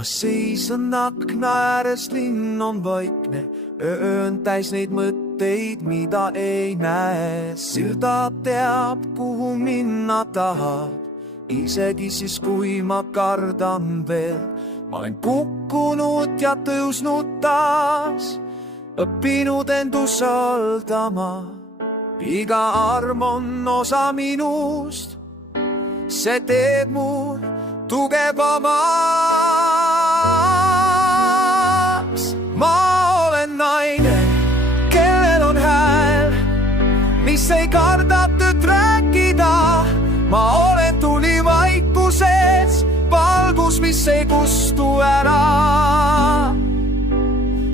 ma seisan akna ääres, linn on vaikne, öö on täis neid mõtteid, mida ei näe. Silda teab, kuhu minna tahab, isegi siis, kui ma kardan veel. Ma olen kukkunud ja tõusnud taas, õppinud end usaldama. Iga arm on osa minust, see teeb mu tugevamaks. Ma olen naine, kellel on hääl, mis ei karda tõtt rääkida. Ma olen tuli vaikuses, valgus, mis ei kustu ära.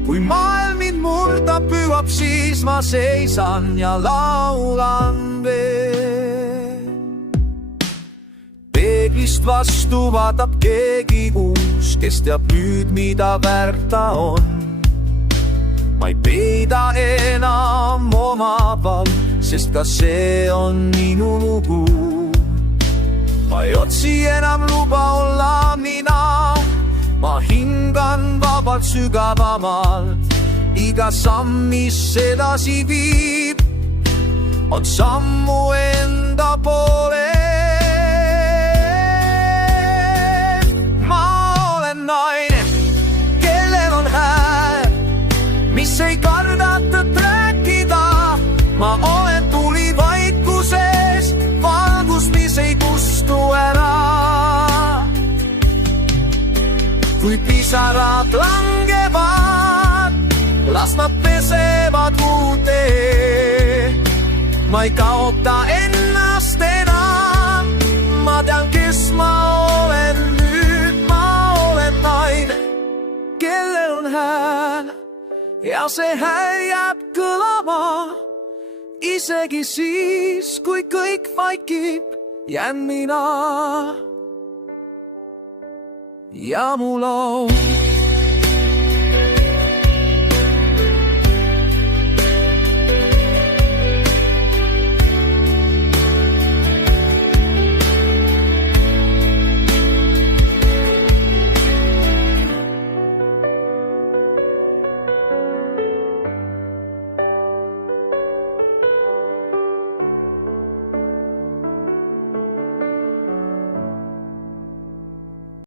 Kui maailm mind murda püüab, siis ma seisan ja laulan veel. Peeglist vastu vaatab keegi uus, kes teab nüüd, mida väärt ta on. Ma ei peida enam oma val, sest ka see on minu lugu. Ma ei otsi enam luba olla mina, ma hingan vabalt sügavamalt. Iga samm, mis edasi viib, on sammu enda poole. Ma olen naine, kellel on hääl, mis ei karda tõtt rääkida. Ma olen tuli vaikuses, valgus, mis ei kustu ära. Kui pisarad langevad, las nad pesevad uute. Ma ei kaota ennast enam, ma tean, kes ma olen nüüd. Ma olen naine, kellel on hääl, ja see hääl jääb kõlama. Isegi siis, kui kõik vaikib, jään mina ja mu laul.